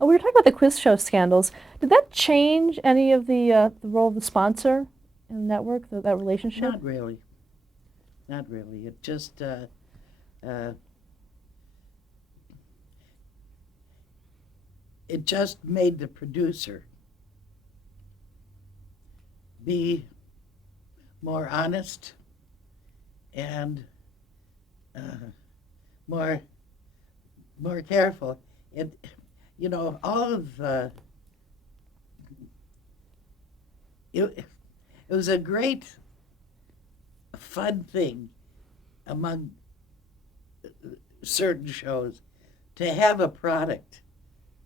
We were talking about the quiz show scandals. Did that change any of the role of the sponsor in the network, that relationship? Not really. Not really. Uh, it just made the producer be more honest and uh, more more careful. It, all of it. It was a great, fun thing among certain shows to have a product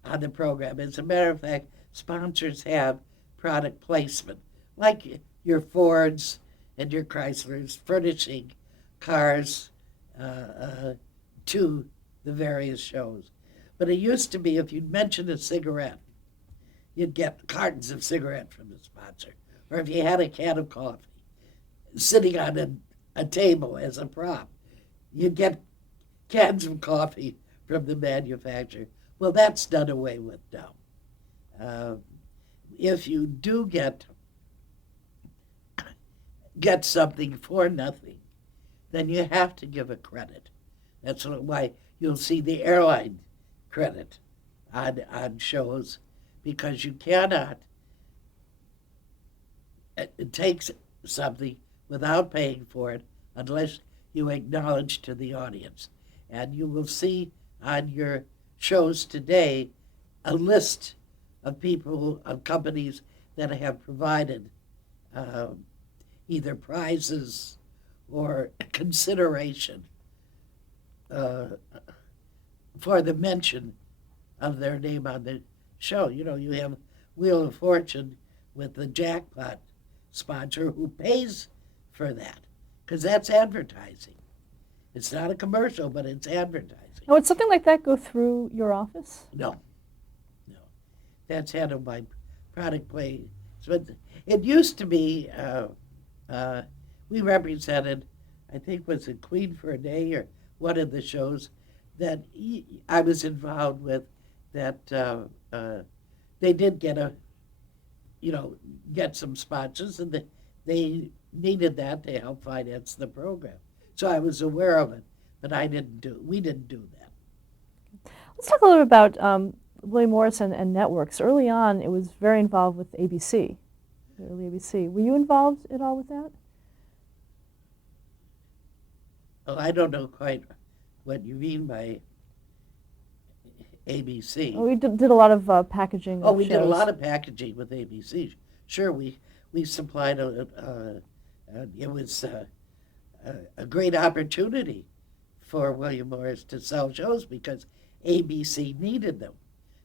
on the program. As a matter of fact, sponsors have product placement, like your Fords and your Chryslers furnishing cars to the various shows. But it used to be if you'd mention a cigarette, you'd get cartons of cigarette from the sponsor. Or if you had a can of coffee sitting on a table as a prop, you'd get cans of coffee from the manufacturer. Well, that's done away with now. Uh, if you do get something for nothing, then you have to give a credit. That's why you'll see the airline credit on shows, because you cannot take something without paying for it unless you acknowledge to the audience. And you will see on your shows today a list of people, of companies that have provided either prizes or consideration for the mention of their name on the show. You have Wheel of Fortune with the jackpot sponsor who pays for that, because that's advertising. It's not a commercial, but it's advertising. Now, would something like that go through your office? No, no. That's handled by product play. But it used to be, we represented, I think was it Queen for a Day or one of the shows that I was involved with, that they did get some sponsors, and they needed that to help finance the program. So I was aware of it, but we didn't do that. Let's talk a little bit about William Morris and networks. Early on, it was very involved with ABC, the early ABC. Were you involved at all with that? Well, I don't know quite what you mean by ABC. Well, we did a lot of packaging Oh, of we did a shows. lot of packaging with ABC. Sure, we supplied it was a great opportunity for William Morris to sell shows because ABC needed them.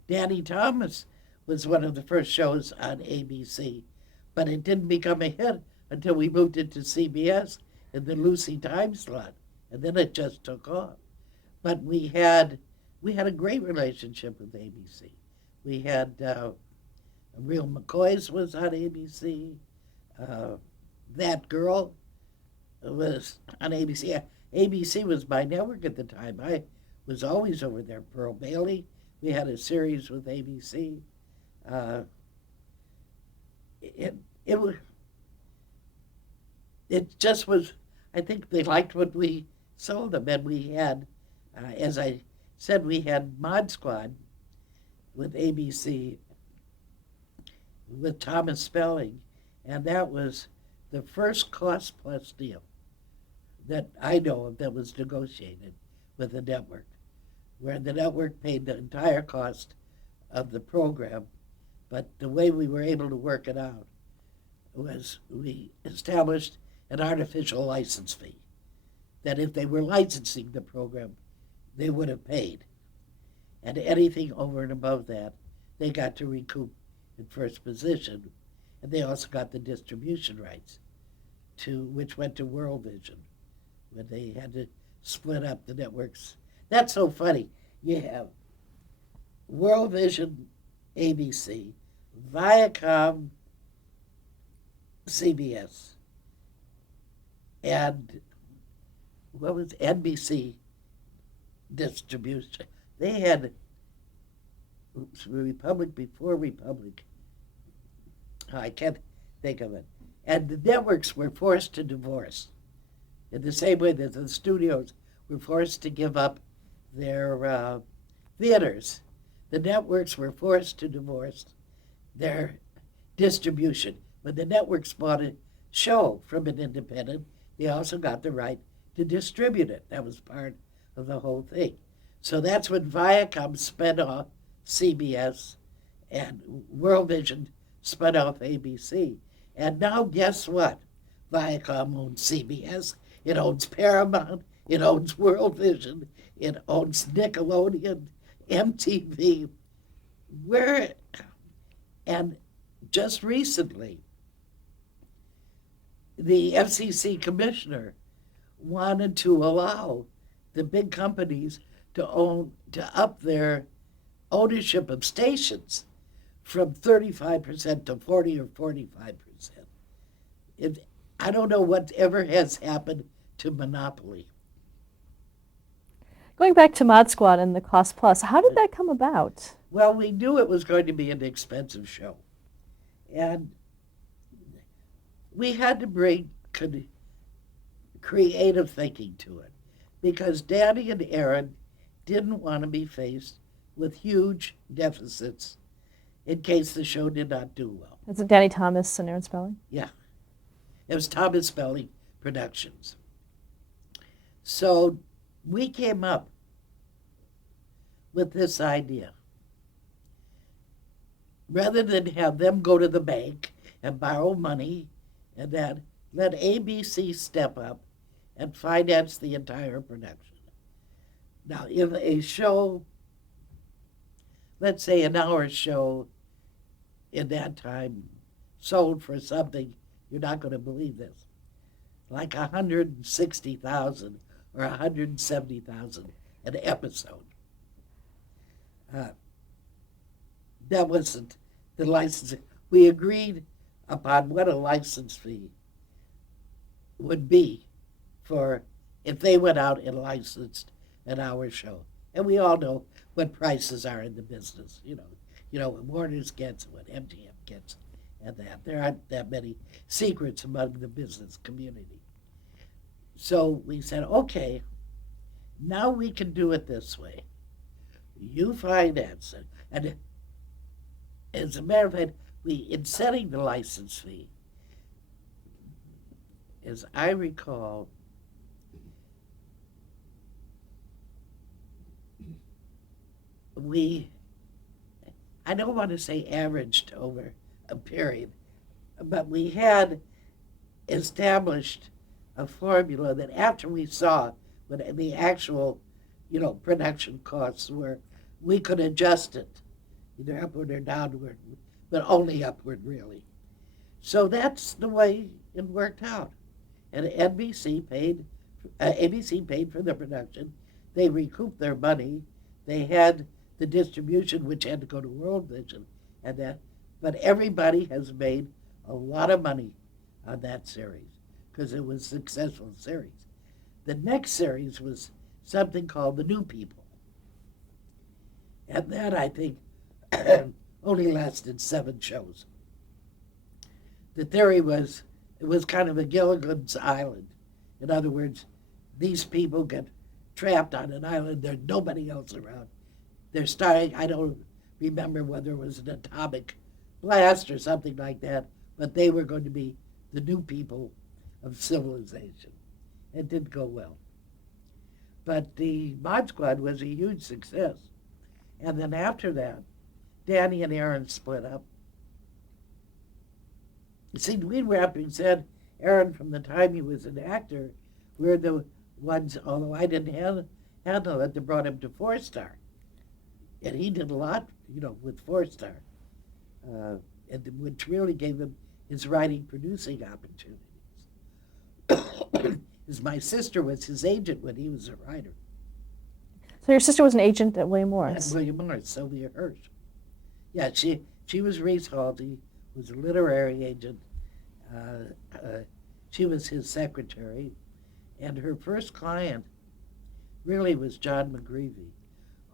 Danny Thomas was one of the first shows on ABC, but it didn't become a hit until we moved it to CBS in the Lucy time slot, and then it just took off. But we had a great relationship with ABC. We had Real McCoy's was on ABC. That Girl was on ABC. ABC was my network at the time. I was always over there. Pearl Bailey. We had a series with ABC. Uh, it it was it just was. I think they liked what we sold them, and we had, as I said, we had Mod Squad with ABC with Thomas Spelling, and that was the first cost plus deal that I know of that was negotiated with the network, where the network paid the entire cost of the program, but the way we were able to work it out was we established an artificial license fee, that if they were licensing the program, they would have paid. And anything over and above that, they got to recoup in first position. And they also got the distribution rights, which went to World Vision, when they had to split up the networks. That's so funny. You have World Vision, ABC, Viacom, CBS, and what was NBC distribution. They had Republic before Republic. I can't think of it. And the networks were forced to divorce in the same way that the studios were forced to give up their theaters. The networks were forced to divorce their distribution. When the networks bought a show from an independent, they also got the right to distribute it. That was part of the whole thing. So that's when Viacom spun off CBS and World Vision spun off ABC. And now guess what? Viacom owns CBS, it owns Paramount, it owns World Vision, it owns Nickelodeon, MTV. And just recently, the FCC commissioner wanted to allow the big companies to up their ownership of stations from 35% to 40 or 45%. I don't know whatever has happened to monopoly. Going back to Mod Squad and the Cost Plus, how did that come about? Well, we knew it was going to be an expensive show. And we had to bring creative thinking to it because Danny and Aaron didn't want to be faced with huge deficits in case the show did not do well. Is it Danny Thomas and Aaron Spelling? Yeah. It was Thomas Spelling Productions. So we came up with this idea. Rather than have them go to the bank and borrow money and then let ABC step up and finance the entire production. Now, if a show, let's say an hour show in that time sold for something, you're not going to believe this, like $160,000 or $170,000 an episode. That wasn't the licensing. We agreed upon what a license fee would be for if they went out and licensed an hour show. And we all know what prices are in the business. You know what Warner's gets, what MGM gets, and that. There aren't that many secrets among the business community. So we said, okay, now we can do it this way. You finance it. And as a matter of fact, in setting the license fee, as I recall, I don't want to say averaged over a period, but we had established a formula that after we saw what the actual, production costs were, we could adjust it, either upward or downward, but only upward, really. So that's the way it worked out. And ABC paid for the production. They recouped their money. They had the distribution, which had to go to World Vision, and that. But everybody has made a lot of money on that series because it was a successful series. The next series was something called The New People. And that, I think, only lasted 7 shows. The theory was it was kind of a Gilligan's Island. In other words, these people get trapped on an island. There's nobody else around. They're starting, I don't remember whether it was an atomic blast or something like that, but they were going to be the new people of civilization. It didn't go well. But the Mod Squad was a huge success. And then after that, Danny and Aaron split up. See, we represent Aaron from the time he was an actor. We're the ones, although I didn't handle it, that brought him to 4-Star. And he did a lot, with 4-Star, which really gave him his writing, producing opportunities. My sister was his agent when he was a writer. So your sister was an agent at William Morris? At William Morris, Sylvia Hirsch. Yeah, she was Reese Halty, was a literary agent. She was his secretary. And her first client really was John McGreevy,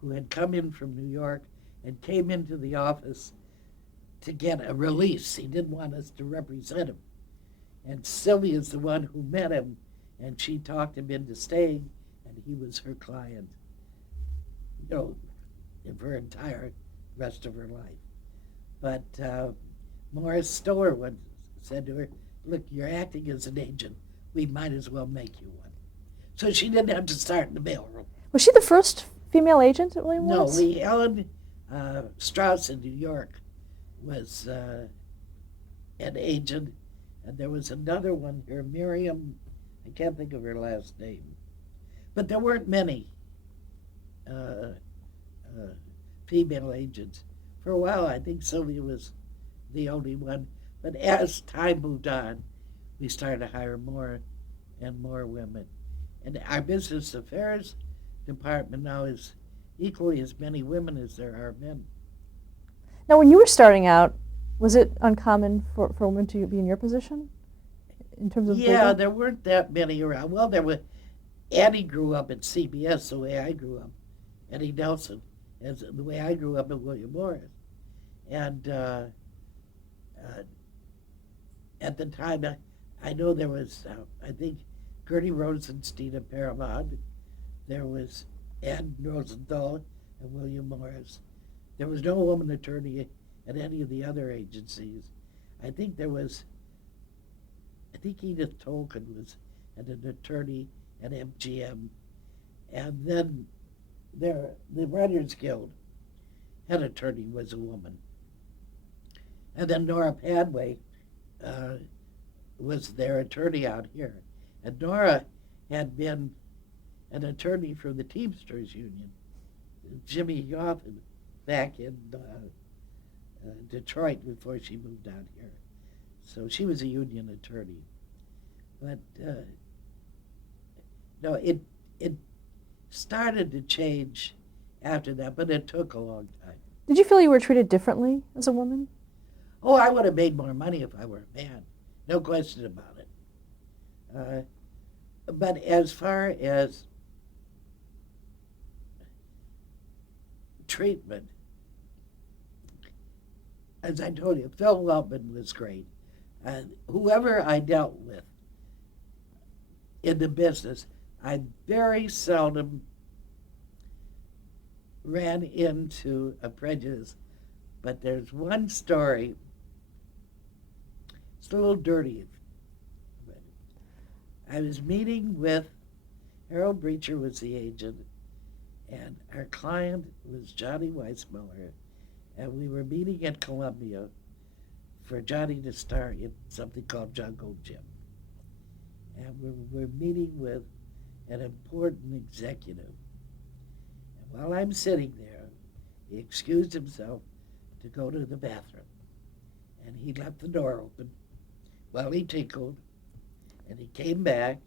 who had come in from New York and came into the office to get a release. He didn't want us to represent him. And Sylvia's the one who met him, and she talked him into staying, and he was her client, for her entire rest of her life. But Morris Stoller once said to her, "Look, you're acting as an agent. We might as well make you one." So she didn't have to start in the mailroom. Was she the first female agent at William No, Morris? Helen Strauss in New York was an agent, and there was another one here, Miriam, I can't think of her last name. But there weren't many female agents. For a while, I think Sylvia was the only one. But as time moved on, we started to hire more and more women. And our business affairs department now is equally as many women as there are men. Now, when you were starting out, was it uncommon for women to be in your position in terms of Yeah, legal? there weren't that many around. Well, there were. Annie grew up at CBS the way I grew up. Annie Nelson, as the way I grew up at William Morris. And at the time, I know there was, I think, Gertie Rosenstein at Paramount. There was Ann Rosenthal at William Morris. There was no woman attorney at any of the other agencies. I think Edith Tolkien was an attorney at MGM. And then the Writers Guild head attorney was a woman. And then Nora Padway was their attorney out here. And Nora had been an attorney for the Teamsters Union, Jimmy Yoffin, back in Detroit before she moved out here. So she was a union attorney. But no, it started to change after that, but it took a long time. Did you feel you were treated differently as a woman? Oh, I would have made more money if I were a man. No question about it. But as far as treatment, as I told you, Phil Wellman was great. Whoever I dealt with in the business, I very seldom ran into a prejudice. But there's one story, it's a little dirty. I was meeting with, Harold Breacher was the agent, and our client was Johnny Weissmuller, and we were meeting at Columbia for Johnny to star in something called Jungle Jim. And we're meeting with an important executive. And while I'm sitting there, he excused himself to go to the bathroom. And he left the door open while he tinkled. And he came back,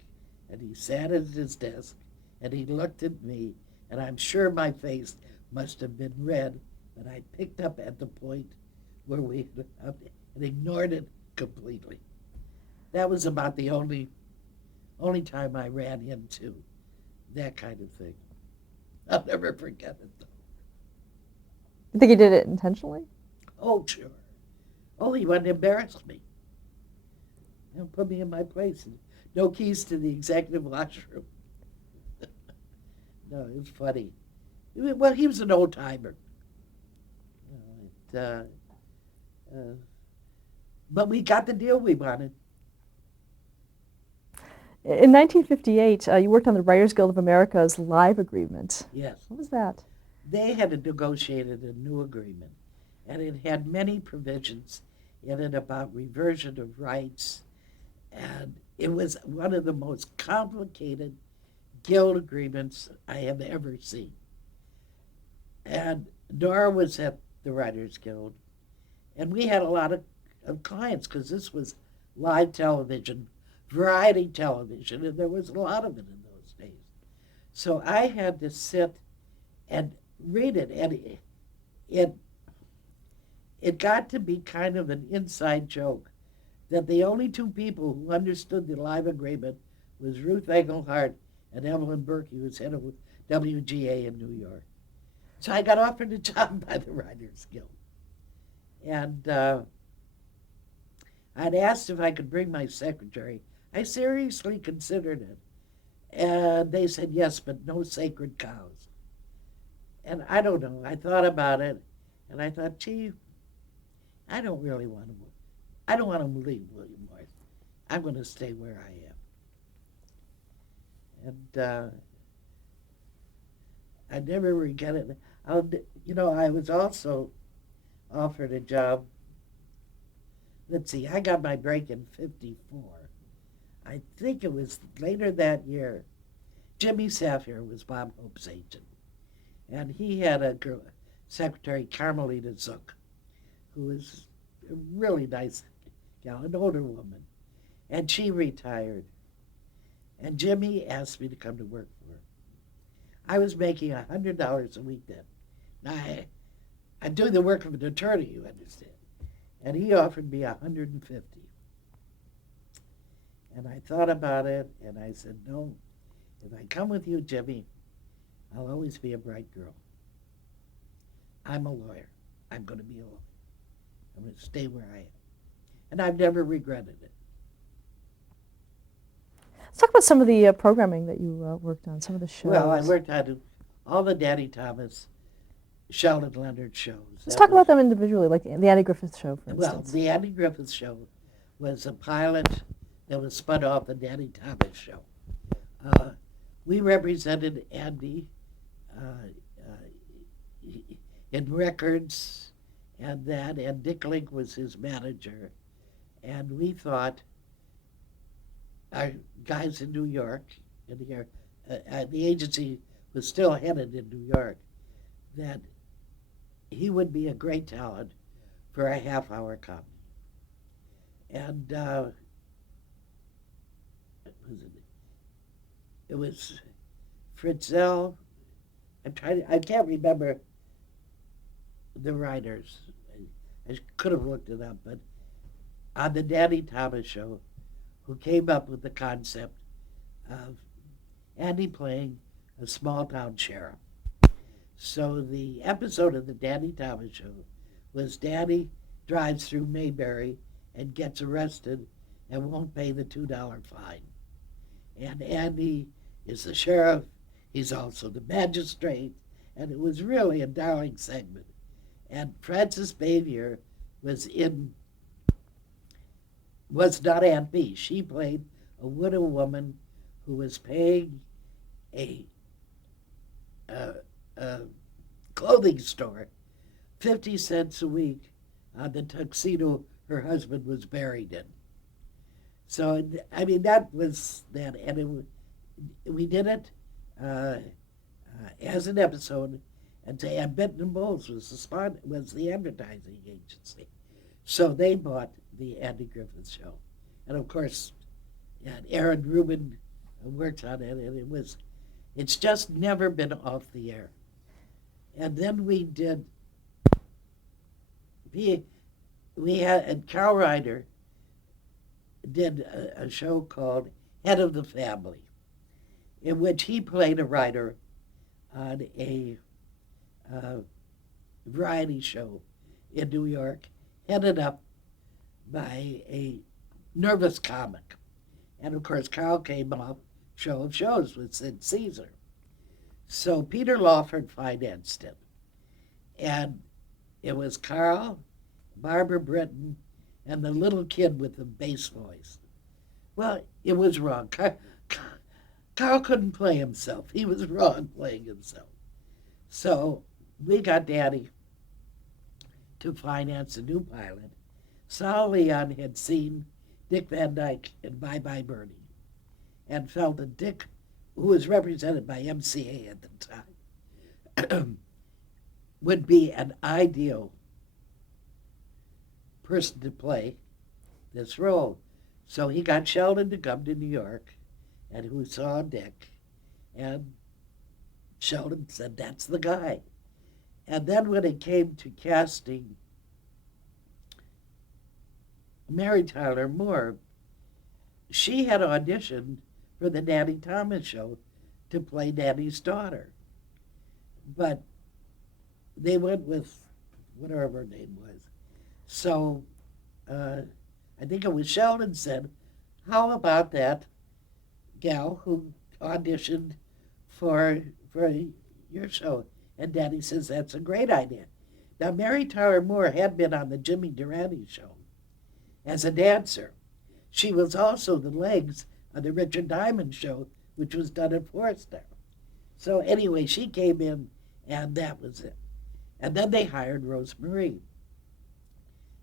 and he sat at his desk, and he looked at me, and I'm sure my face must have been red, but I picked up at the point where we and ignored it completely. That was about the only time I ran into that kind of thing. I'll never forget it, though. You think he did it intentionally? Oh, sure. Oh, he wanted to embarrass me. Put me in my place. No keys to the executive washroom. No, it was funny. Well, he was an old timer. But we got the deal we wanted. In 1958, you worked on the Writers Guild of America's live agreement. Yes. What was that? They had negotiated a new agreement, and it had many provisions in it about reversion of rights, and it was one of the most complicated guild agreements I have ever seen. And Nora was at the Writers Guild, and we had a lot of clients because this was live television, variety television, and there was a lot of it in those days. So I had to sit and read it, and it got to be kind of an inside joke that the only two people who understood the live agreement was Ruth Engelhardt and Evelyn Burke, who was head of WGA in New York. So I got offered a job by the Writers Guild. And I'd asked if I could bring my secretary. I seriously considered it. And they said yes, but no sacred cows. And I don't know. I thought about it, and I thought, gee, I don't really want to move. I don't want to leave William Morris. I'm going to stay where I am. And I never regret it. I was also offered a job. Let's see, I got my break in '54. I think it was later that year. Jimmy Safir was Bob Hope's agent. And he had a girl, secretary, Carmelita Zook, who was a really nice gal, an older woman. And she retired. And Jimmy asked me to come to work for her. I was making $100 a week then. Now, I'm doing the work of an attorney, you understand. And he offered me $150. And I thought about it, and I said, no, if I come with you, Jimmy, I'll always be a bright girl. I'm a lawyer. I'm going to be a lawyer. I'm going to stay where I am. And I've never regretted it. Let's talk about some of the programming that you worked on, some of the shows. Well, I worked on all the Danny Thomas, Sheldon Leonard shows. Let's talk about them individually, like the Andy Griffith Show, for instance. Well, the Andy Griffith Show was a pilot that was spun off the Danny Thomas Show. We represented Andy in records and Dick Link was his manager. And we thought, our guys in New York, and here, the agency was still headed in New York, that he would be a great talent for a half-hour comedy. And it was Fritzell. I can't remember the writers. I could have looked it up, but on the Danny Thomas Show, who came up with the concept of Andy playing a small-town sheriff. So the episode of the Danny Thomas Show was Danny drives through Mayberry and gets arrested and won't pay the $2 fine. And Andy is the sheriff. He's also the magistrate. And it was really a darling segment. And Frances Bavier was not Aunt B. She played a widow woman who was paying a clothing store 50 cents a week on the tuxedo her husband was buried in. So, I mean, that was that. And we did it as an episode, and Benton Bowles was the advertising agency. So they bought the Andy Griffith Show. And of course, Aaron Rubin worked on it, and it's just never been off the air. And then we had, and Carl Reiner did a show called Head of the Family, in which he played a writer on a variety show in New York, headed up by a nervous comic. And of course, Carl came off Show of Shows with Sid Caesar. So Peter Lawford financed it. And it was Carl, Barbara Britton, and the little kid with the bass voice. Well, it was wrong. Carl couldn't play himself. He was wrong playing himself. So we got Daddy to finance a new pilot. Saul Leon had seen Dick Van Dyke in Bye Bye Birdie and felt that Dick, who was represented by MCA at the time, would be an ideal person to play this role. So he got Sheldon to come to New York, and who saw Dick, and Sheldon said, that's the guy. And then when it came to casting Mary Tyler Moore, she had auditioned for the Danny Thomas Show to play Danny's daughter. But they went with whatever her name was. So I think it was Sheldon said, how about that gal who auditioned for your show? And Daddy says, that's a great idea. Now, Mary Tyler Moore had been on the Jimmy Durante show as a dancer. She was also the legs on the Richard Diamond show, which was done at Forest now. So anyway, she came in, and that was it. And then they hired Rosemarie.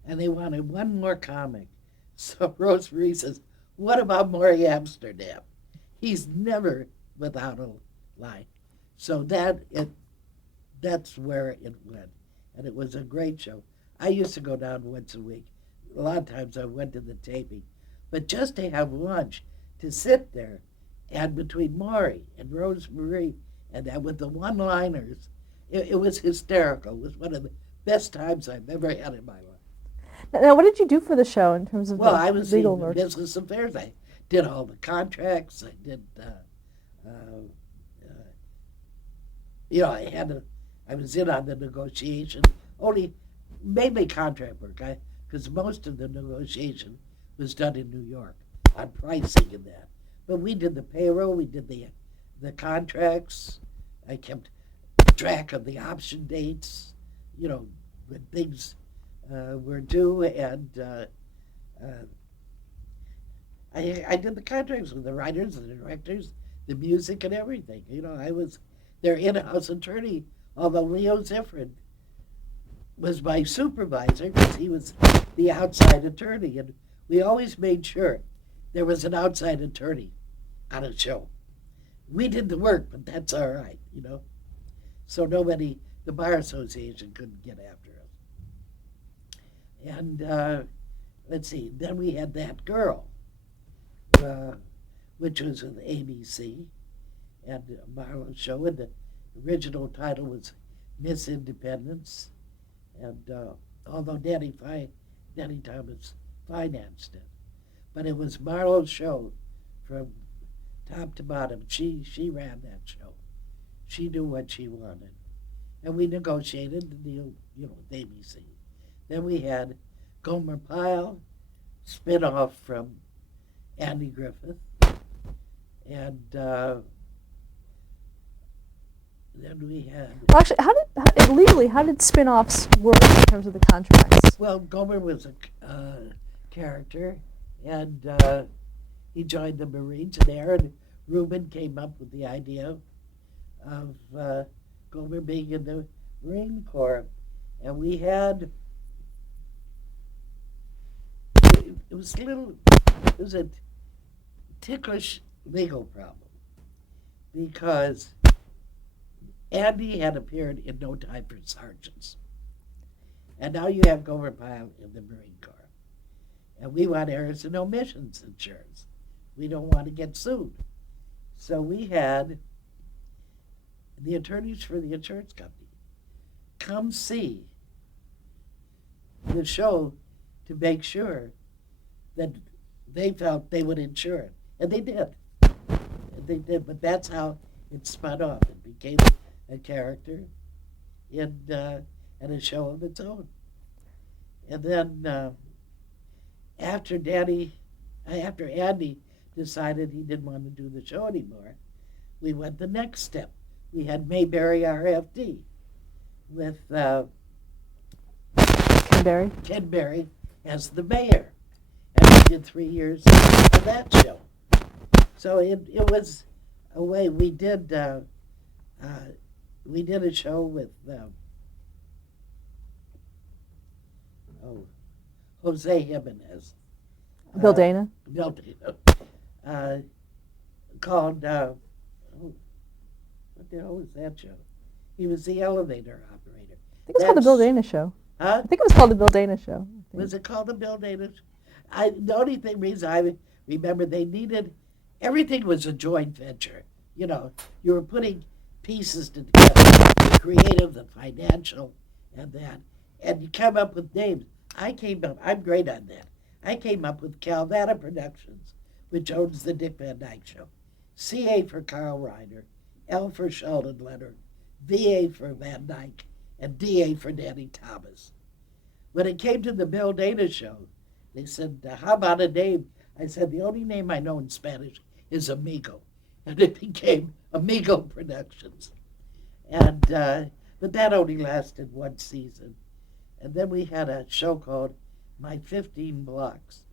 And they wanted one more comic. So Rosemarie says, what about Maury Amsterdam? He's never without a line. So that's where it went. And it was a great show. I used to go down once a week. A lot of times I went to the taping. But just to have lunch, to sit there, and between Maury and Rosemarie, and that with the one-liners, it was hysterical. It was one of the best times I've ever had in my life. Now, what did you do for the show in terms of Well, the I was legal in work? business affairs. I did all the contracts. I did, I was in on the negotiation. Only mainly contract work, because most of the negotiation was done in New York on pricing and that. But we did the payroll. We did the contracts. I kept track of the option dates. When things were due, and I did the contracts with the writers and the directors, the music and everything. I was their in-house attorney, although Leo Ziffred was my supervisor because he was the outside attorney, and we always made sure there was an outside attorney on a show. We did the work, but that's all right. So nobody, the Bar Association couldn't get after us. And let's see, then we had That Girl, which was with ABC and Marlo's show, and the original title was Miss Independence. And although Danny Thomas financed it, but it was Marlo's show from top to bottom. She ran that show. She knew what she wanted, and we negotiated the deal, with ABC. Then we had Gomer Pyle, spinoff from Andy Griffith, and then we had. Well, actually, legally, how did spin-offs work in terms of the contracts? Well, Gomer was a character, and he joined the Marines, and Aaron Rubin came up with the idea of Gomer being in the Marine Corps, and we had. It was a ticklish legal problem because Andy had appeared in No Time for Sergeants. And now you have Gomer Pyle in the Marine Corps. And we want errors and omissions insurance. We don't want to get sued. So we had the attorneys for the insurance company come see the show to make sure that they felt they would insure it. And they did. But that's how it spun off. It became a character and a show of its own. And then after Andy decided he didn't want to do the show anymore, we went the next step. We had Mayberry RFD with Ken Berry as the mayor. And we did 3 years of that show. So it was a way we did a show with Jose Jimenez. Bill Dana? Bill Dana. Called, what the hell was that show? He was the elevator operator. I think it was called the Bill Dana Show. Huh? I think it was called the Bill Dana Show. Was it called the Bill Dana Show? The only reason I remember they needed, everything was a joint venture. You were putting pieces together, the creative, the financial, and that. And you come up with names. I'm great on that. I came up with Calvada Productions, which owns the Dick Van Dyke Show. CA for Carl Reiner, L for Sheldon Leonard, VA for Van Dyke, and DA for Danny Thomas. When it came to the Bill Dana show, they said, how about a name? I said, the only name I know in Spanish is Amigo. And it became Amigo Productions. And but that only lasted one season. And then we had a show called My 15 Blocks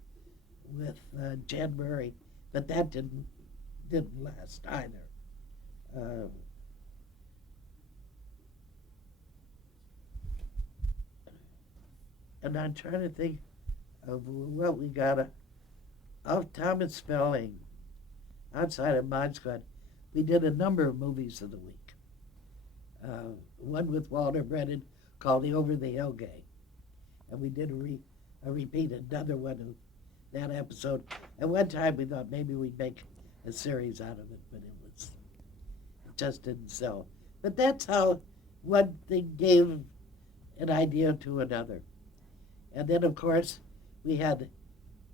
with Jan Murray, but that didn't last either. And I'm trying to think of what we got. Of Thomas Spelling, outside of Mod Squad, we did a number of movies of the week. One with Walter Brennan called The Over the Hill Gang. And we did a repeat, another one of that episode. At one time we thought maybe we'd make a series out of it, but it just didn't sell. But that's how one thing gave an idea to another. And then, of course, we had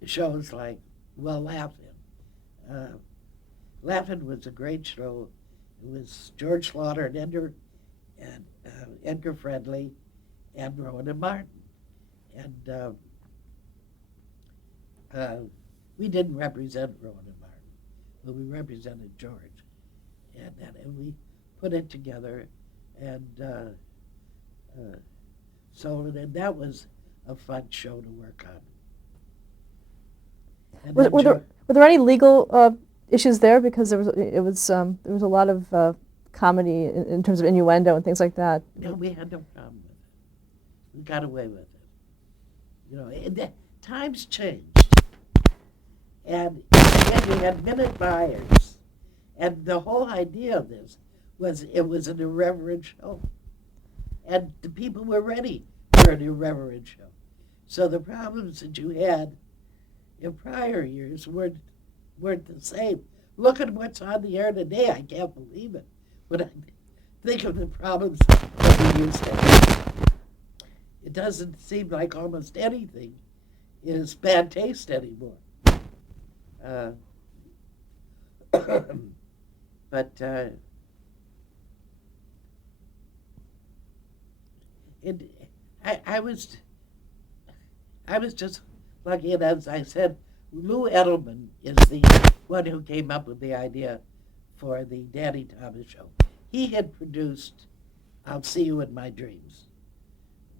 shows like, well, Laugh-In. Laugh-In was a great show. It was George Slaughter and Edgar Friendly and Rowan and Martin. And we didn't represent Rowan and Martin, but we represented George. And we put it together and sold it, and that was a fun show to work on. Were there any legal issues there? Because there was a lot of comedy in terms of innuendo and things like that. No, we had no problem with it. We got away with it. You know, times changed, and we had minute buyers, and the whole idea of this was it was an irreverent show, and the people were ready for an irreverent show. So the problems that you had in prior years weren't the same. Look at what's on the air today. I can't believe it when I think of the problems that we used to have. It doesn't seem like almost anything is bad taste anymore. But I was just lucky, and as I said, Lou Edelman is the one who came up with the idea for the Danny Thomas show. He had produced I'll See You in My Dreams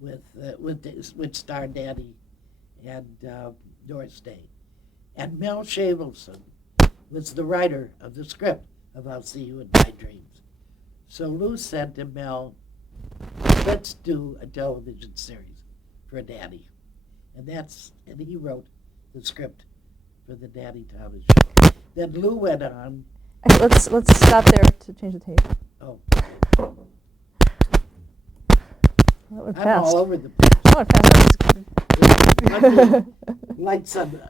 with star Danny and Doris Day. And Mel Shavelson was the writer of the script of I'll See You in My Dreams. So Lou said to Mel, let's do a television series for Danny. And he wrote the script for the Danny Thomas show. Then Lou went on. Let's stop there to change the tape. Oh. That went I'm fast. all over the place. That went fast. Lights on.